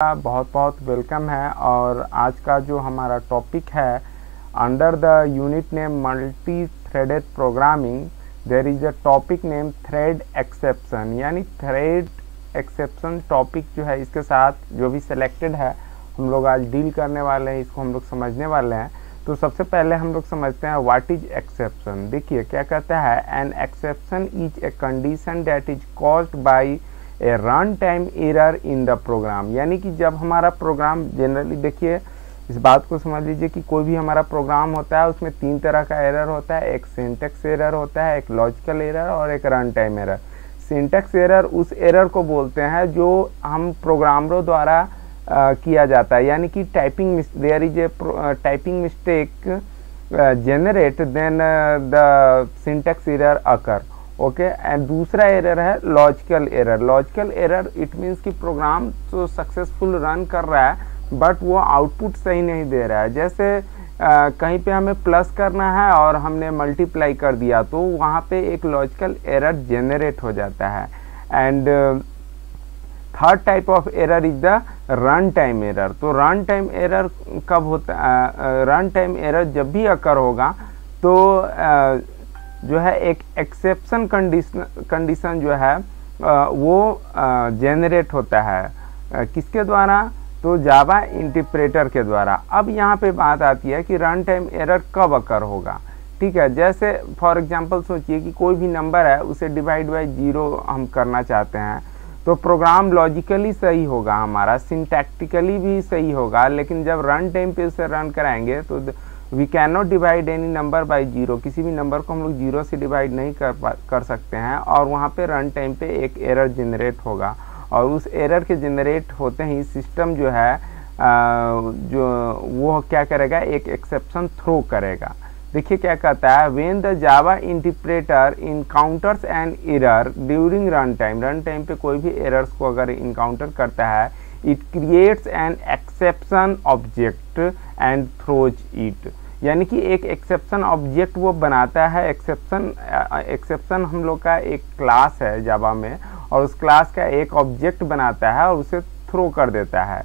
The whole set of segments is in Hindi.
का बहुत बहुत वेलकम है। और आज का जो हमारा टॉपिक है, under the unit name multi threaded programming there is a topic name thread exception. यानी थ्रेड एक्सेप्शन टॉपिक जो है, इसके साथ जो भी सिलेक्टेड है हम लोग आज डील करने वाले हैं, इसको हम लोग समझने वाले हैं। तो सबसे पहले हम लोग समझते हैं व्हाट इज एक्सेप्शन। देखिए क्या कहता है, an exception is a condition that is caused by a run time error in the program. यानी कि जब हमारा प्रोग्राम जनरली, देखिए इस बात को समझ लीजिए कि कोई भी हमारा प्रोग्राम होता है उसमें तीन तरह का एरर होता है। एक सिंटैक्स एरर होता है, एक लॉजिकल एरर और एक run time error. Syntax error उस एरर को बोलते हैं जो हम प्रोग्रामरों द्वारा किया जाता है, यानी कि typing there is a typing mistake generate then the syntax error occur. Okay, and दूसरा एरर है logical error. Logical error it means कि प्रोग्राम तो सक्सेसफुल रन कर रहा है बट वो आउटपुट सही नहीं दे रहा है। जैसे कहीं पे हमें प्लस करना है और हमने मल्टीप्लाई कर दिया तो वहाँ पे एक लॉजिकल एरर जेनरेट हो जाता है। And third type of error is the run time error. तो रन टाइम एरर कब होता है? रन टाइम एरर जब भी अकर होगा तो जो है एक एक्सेप्शन कंडीशन जो है वो जेनरेट होता है। किसके द्वारा? तो जावा इंटरप्रेटर के द्वारा। अब यहाँ पे बात आती है कि रन टाइम एरर कब अकर होगा। ठीक है, जैसे फॉर एग्जांपल सोचिए कि कोई भी नंबर है उसे डिवाइड बाय 0 हम करना चाहते हैं, तो प्रोग्राम लॉजिकली सही होगा हमारा, सिंटैक्टिकली भी सही होगा, लेकिन जब रन टाइम पे उसे रन कराएंगे तो we can not divide any number by 0। किसी भी नंबर को हम लोग 0 से डिवाइड नहीं कर सकते हैं और वहाँ पे रन टाइम पे एक एरर जनरेट होगा। और उस एरर के जनरेट होते ही सिस्टम जो है जो वो क्या करेगा, एक एक्सेप्शन थ्रो करेगा। देखिए क्या कहता है, when the Java interpreter encounters an error during run time पे कोई भी एरर्स को अगर इनकाउंटर करता है, it creates an exception object and throws it. यानी कि एक एक्सेप्शन ऑब्जेक्ट वो बनाता है। एक्सेप्शन हम लोग का एक क्लास है जावा में, और उस क्लास का एक ऑब्जेक्ट बनाता है और उसे थ्रो कर देता है।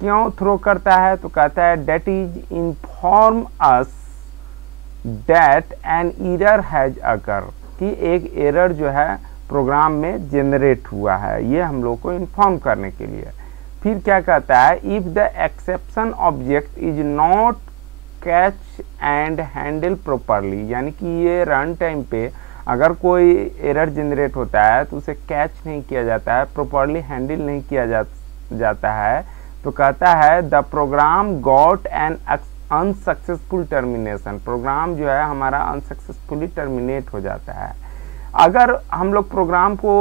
क्यों थ्रो करता है? तो कहता है that is inform us that an error has occur, कि एक एरर जो है प्रोग्राम में जनरेट हुआ है, ये हम लोग को इन्फॉर्म करने के लिए। फिर क्या कहता है, if the exception object is not catch and handle properly. यानी कि ये रन टाइम पे अगर कोई एरर जनरेट होता है तो उसे कैच नहीं किया जाता है, प्रॉपरली हैंडल नहीं किया जाता है, तो कहता है the program got an unsuccessful termination. Program जो है हमारा अनसक्सेसफुली टर्मिनेट हो जाता है। अगर हम लोग प्रोग्राम को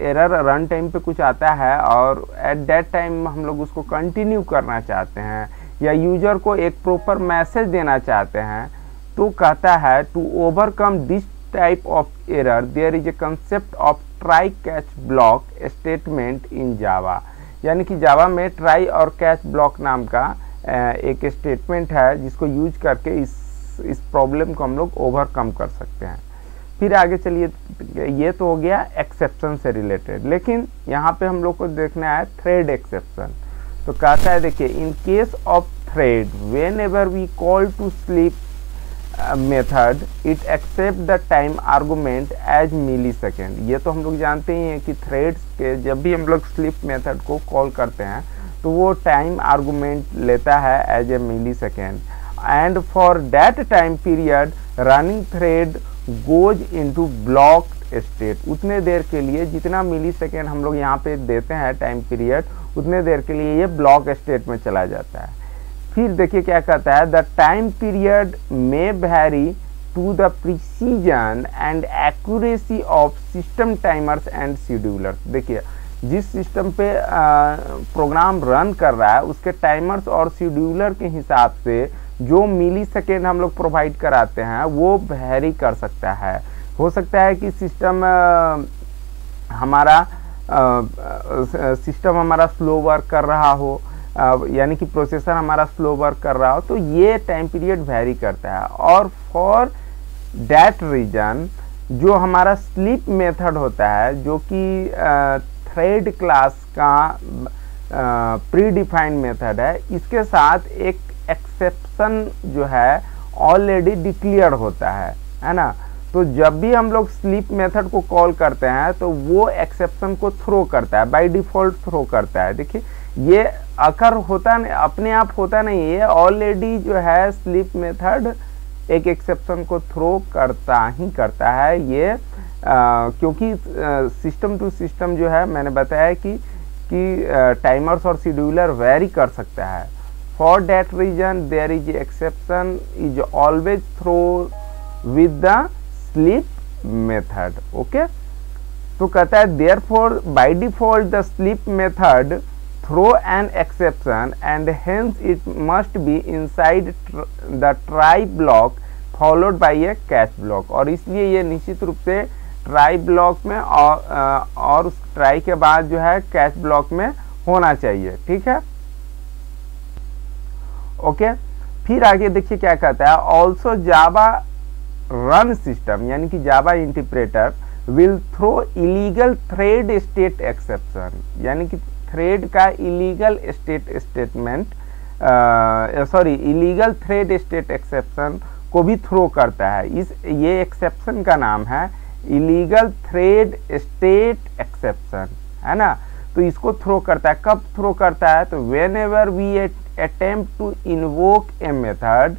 एरर रन टाइम पे कुछ आता है और एट दैट टाइम हम लोग उसको कंटिन्यू करना चाहते हैं या यूजर को एक प्रॉपर मैसेज देना चाहते हैं, तो कहता है to overcome this type of error there is a concept of try catch block statement in Java. यानी कि जावा में ट्राई और कैच ब्लॉक नाम का एक स्टेटमेंट है जिसको यूज करके इस प्रॉब्लम को हम लोग ओवरकम कर सकते हैं। फिर आगे चलिए, ये तो हो गया एक्सेप्शन से रिलेटेड, लेकिन यहाँ पे हम लोग को देखना है थ्रेड एक्सेप्शन। तो कहता है देखिए, in case of thread whenever we call to sleep method it accept the time argument as millisecond. ये तो हम लोग जानते ही हैं कि थ्रेड्स के जब भी हम लोग स्लीप मेथड को कॉल करते हैं तो वो टाइम आर्गुमेंट लेता है as a millisecond, and for that time period running thread goes into blocked state. उतने देर के लिए जितना मिली सेकेंड हम लोग यहाँ पे देते हैं टाइम पीरियड, उतने देर के लिए ये ब्लॉक स्टेट में चला जाता है। फिर देखिए क्या कहता है, द टाइम पीरियड में vary to the precision and accuracy of system timers and schedulers. देखिए जिस सिस्टम पे प्रोग्राम रन कर रहा है उसके टाइमर्स और शेड्यूलर के हिसाब से जो मिली सेकेंड हम लोग प्रोवाइड कराते हैं वो वेरी कर सकता है। हो सकता है कि सिस्टम हमारा स्लो वर्क कर रहा हो, यानी कि प्रोसेसर हमारा स्लो वर्क कर रहा हो, तो ये टाइम पीरियड वेरी करता है। और फॉर दैट रीजन जो हमारा स्लीप मेथड होता है, जो कि थ्रेड क्लास का प्री डिफाइंड मेथड है, इसके साथ एक एक्सेप्शन जो है ऑलरेडी डिक्लेयर होता है ना। तो जब भी हम लोग स्लीप मेथड को कॉल करते हैं तो वो एक्सेप्शन को थ्रो करता है, बाय डिफॉल्ट थ्रो करता है। देखिए ये अकर होता अपने आप होता नहीं, ये ऑलरेडी जो है स्लीप मेथड एक एक्सेप्शन को थ्रो करता ही करता है। ये क्योंकि सिस्टम टू सिस्टम जो है मैंने बताया कि टाइमर्स और शेड्यूलर वेरी कर सकता है। For that reason there is exception is always throw with the sleep method. Okay, तो कहता है therefore by default the sleep method throw an exception and hence it must be inside the try block followed by a catch block। और इसलिए ये निश्चित रूप से ट्राई ब्लॉक में और उस ट्राई के बाद जो है कैच ब्लॉक में होना चाहिए। ठीक है, ओके। फिर आगे देखिए क्या कहता है, ऑल्सो जावा रन सिस्टम यानी कि Java interpreter will throw illegal thread state exception, यानी कि थ्रेड का illegal illegal thread state exception को भी थ्रो करता है। ये एक्सेप्शन का नाम है इलीगल थ्रेड स्टेट एक्सेप्शन, है ना। तो इसको थ्रो करता है, कब थ्रो करता है, तो whenever we attempt to invoke a method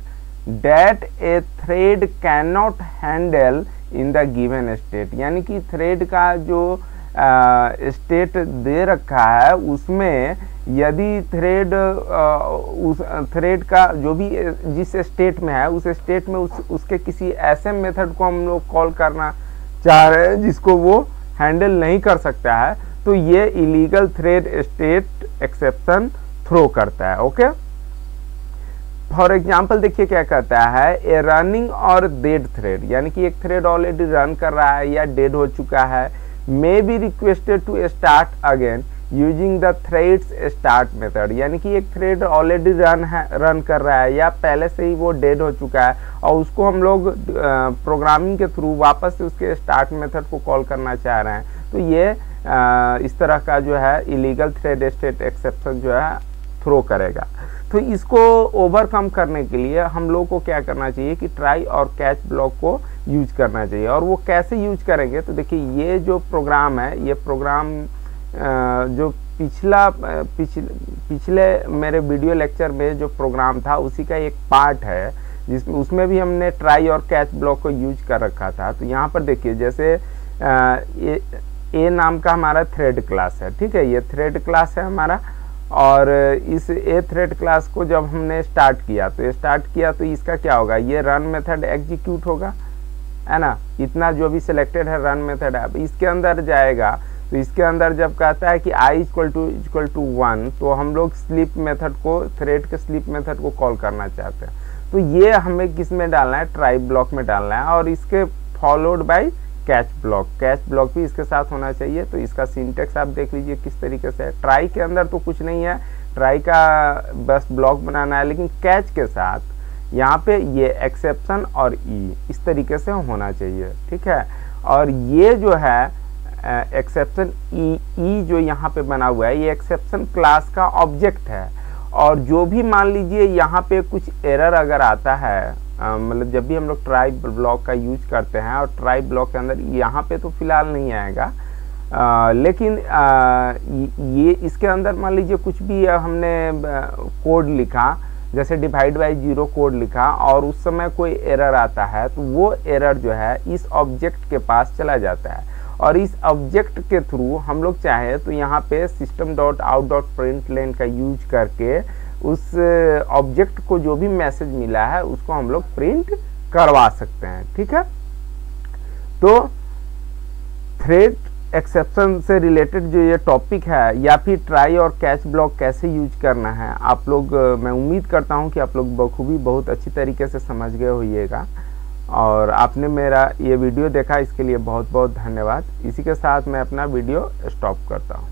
that a thread can not handle in the given state, यानी कि थ्रेड का जो स्टेट दे रखा है उसमें यदि थ्रेड उस थ्रेड का जो भी जिस स्टेट में है उस स्टेट में उसके किसी ऐसे मेथड को हम लोग कॉल करना चाह रहे हैं जिसको वो हैंडल नहीं कर सकता है, तो ये illegal thread state exception throw करता है। ओके, फॉर एग्जाम्पल देखिए क्या कहता है, ए रनिंग और डेड थ्रेड, यानी कि एक थ्रेड ऑलरेडी रन कर रहा है या डेड हो चुका है, may be requested to start again using the threads start method, यानी कि एक थ्रेड ऑलरेडी रन कर रहा है या पहले से ही वो डेड हो चुका है और उसको हम लोग प्रोग्रामिंग के थ्रू वापस से उसके स्टार्ट मेथड को कॉल करना चाह रहे हैं, तो ये इस तरह का जो है इलीगल थ्रेड स्टेट एक्सेप्शन जो है थ्रो करेगा। तो इसको ओवरकम करने के लिए हम लोग को क्या करना चाहिए कि ट्राई और कैच ब्लॉक को यूज करना चाहिए। और वो कैसे यूज करेंगे, तो देखिए ये जो प्रोग्राम है, ये प्रोग्राम जो पिछले मेरे वीडियो लेक्चर में जो प्रोग्राम था उसी का एक पार्ट है, जिसमें उसमें भी हमने ट्राई और कैच ब्लॉक को यूज कर रखा था। तो यहाँ पर देखिए जैसे ए नाम का हमारा थ्रेड क्लास है, ठीक है, ये थ्रेड क्लास है हमारा, और इस ए थ्रेड क्लास को जब हमने स्टार्ट किया तो इसका क्या होगा, ये रन मेथड एग्जीक्यूट होगा, है ना। इतना जो भी सिलेक्टेड है रन मेथड है, अब इसके अंदर जाएगा तो इसके अंदर जब कहता है कि i इक्वल टू 1, तो हम लोग स्लीप मेथड को, थ्रेड के स्लीप मेथड को कॉल करना चाहते हैं, तो ये हमें किस में डालना है, ट्राई ब्लॉक में डालना है, और इसके फॉलोड बाय कैच ब्लॉक भी इसके साथ होना चाहिए। तो इसका सिंटेक्स आप देख लीजिए किस तरीके से है। ट्राई के अंदर तो कुछ नहीं है, ट्राई का बस ब्लॉक बनाना है, लेकिन कैच के साथ यहाँ पे ये एक्सेप्शन और इस तरीके से होना चाहिए, ठीक है। और ये जो है एक्सेप्शन जो यहाँ पे बना हुआ है, ये एक्सेप्शन क्लास का ऑब्जेक्ट है, और जो भी मान लीजिए यहाँ पे कुछ एरर अगर आता है, मतलब जब भी हम लोग ट्राई ब्लॉक का यूज करते हैं, और ट्राई ब्लॉक के अंदर यहाँ पे तो फिलहाल नहीं आएगा, लेकिन ये इसके अंदर मान लीजिए कुछ भी हमने कोड लिखा, जैसे डिवाइड बाय 0 कोड लिखा, और उस समय कोई एरर आता है, तो वो एरर जो है इस ऑब्जेक्ट के पास चला जाता है, और इस ऑब्जेक्ट के थ्रू हम लोग चाहे तो यहाँ पे system.out.println का यूज करके उस ऑब्जेक्ट को जो भी मैसेज मिला है उसको हम लोग प्रिंट करवा सकते हैं, ठीक है। तो थ्रेड एक्सेप्शन से रिलेटेड जो ये टॉपिक है, या फिर ट्राई और कैच ब्लॉक कैसे यूज करना है, आप लोग, मैं उम्मीद करता हूँ कि आप लोग बखूबी बहुत अच्छी तरीके से समझ गए होइएगा, और आपने मेरा ये वीडियो देखा, इसके लिए बहुत बहुत धन्यवाद। इसी के साथ मैं अपना वीडियो स्टॉप करता हूँ।